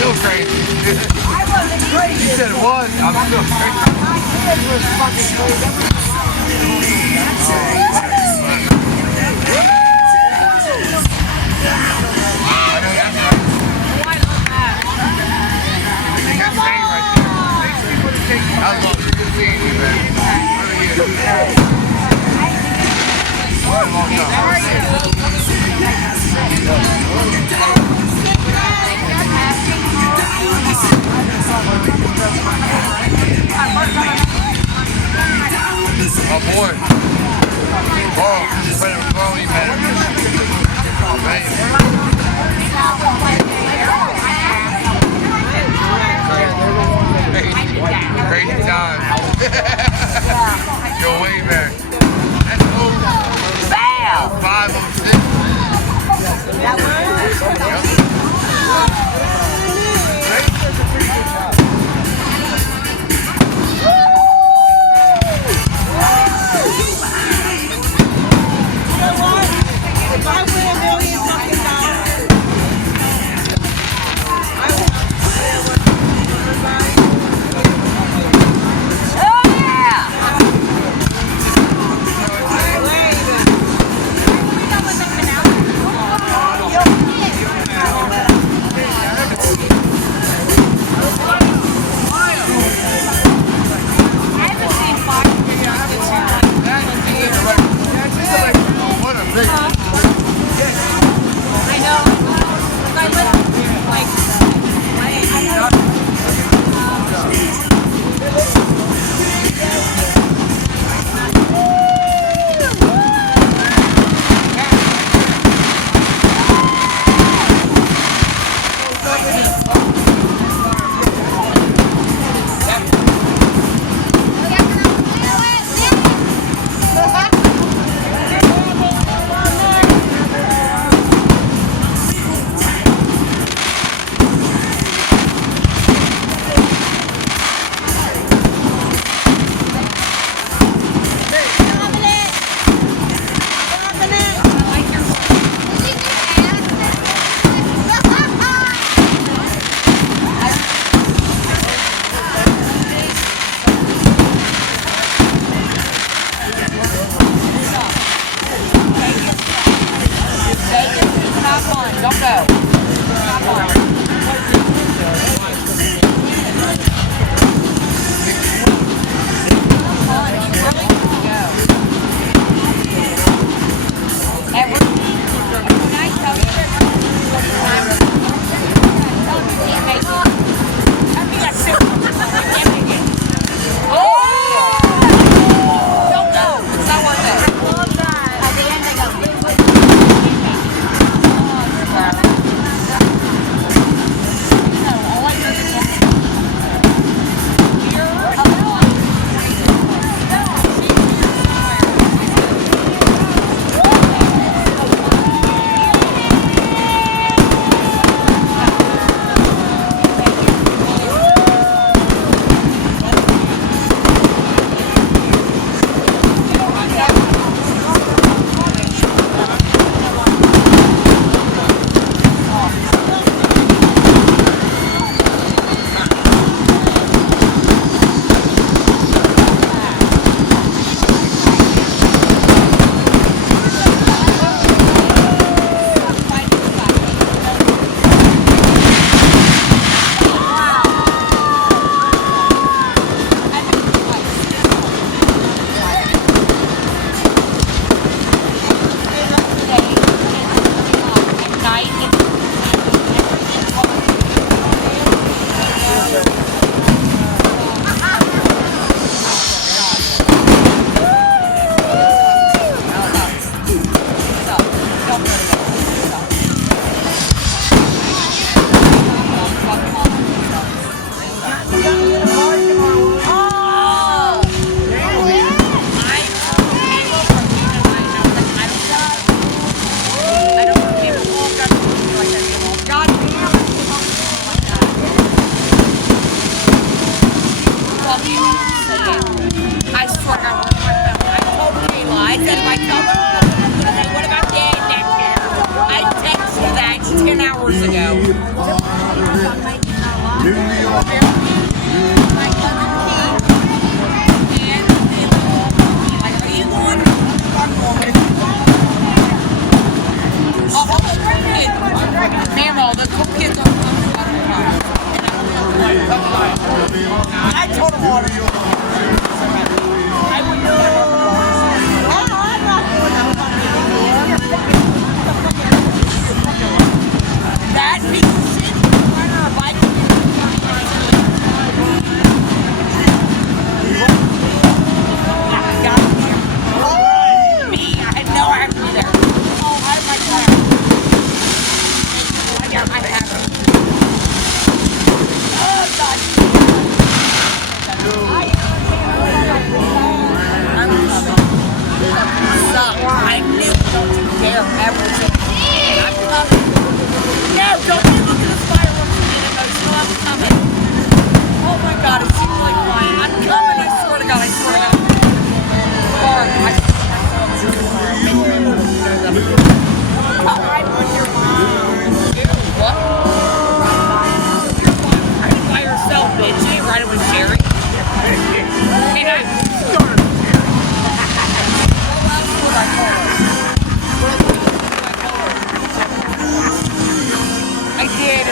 Still crazy. I wasn't crazy. You said it was. I'm still crazy. My kid was fucking crazy. I love it. Good seeing you, man. Really is. What a long time. Oh boy. Oh, better throw him, man. Crazy time. Go way back. That's over. Bam! 506. That one? If I win $1 million fucking dollars, call me and say it. I swear to God, I told Kayla, I said if I tell her, I'm going to say, what about Dad next year? I texted you that 10 hours ago. My cousin Keith and like, are you going? I'm going. All the cool kids, Mamo, the cool kids are I told him all I would know. I'm not doing that piece of shit on our bike. Me, I know I have to be there. Oh, I like that. I have it. Oh, God. I'm coming. So, I knew don't you dare ever say, I'm coming. No, don't you look at the fireworks and get emotional. I'm coming. Oh my God, it seems like flying. I'm coming. I swear to God, I swear to God. I'm with your mom. What? You're by yourself, bitch. You ain't riding with Sherry. Hey, I started. What else would I call her? I did.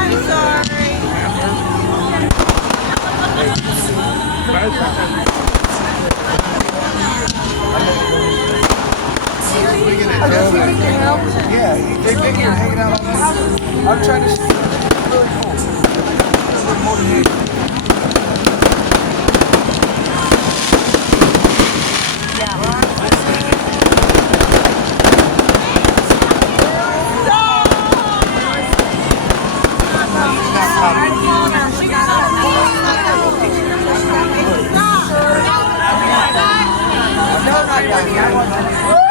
I'm sorry. They big here hanging out on the house. I'm trying to see. It's really cool. It's like more than here. No, not that.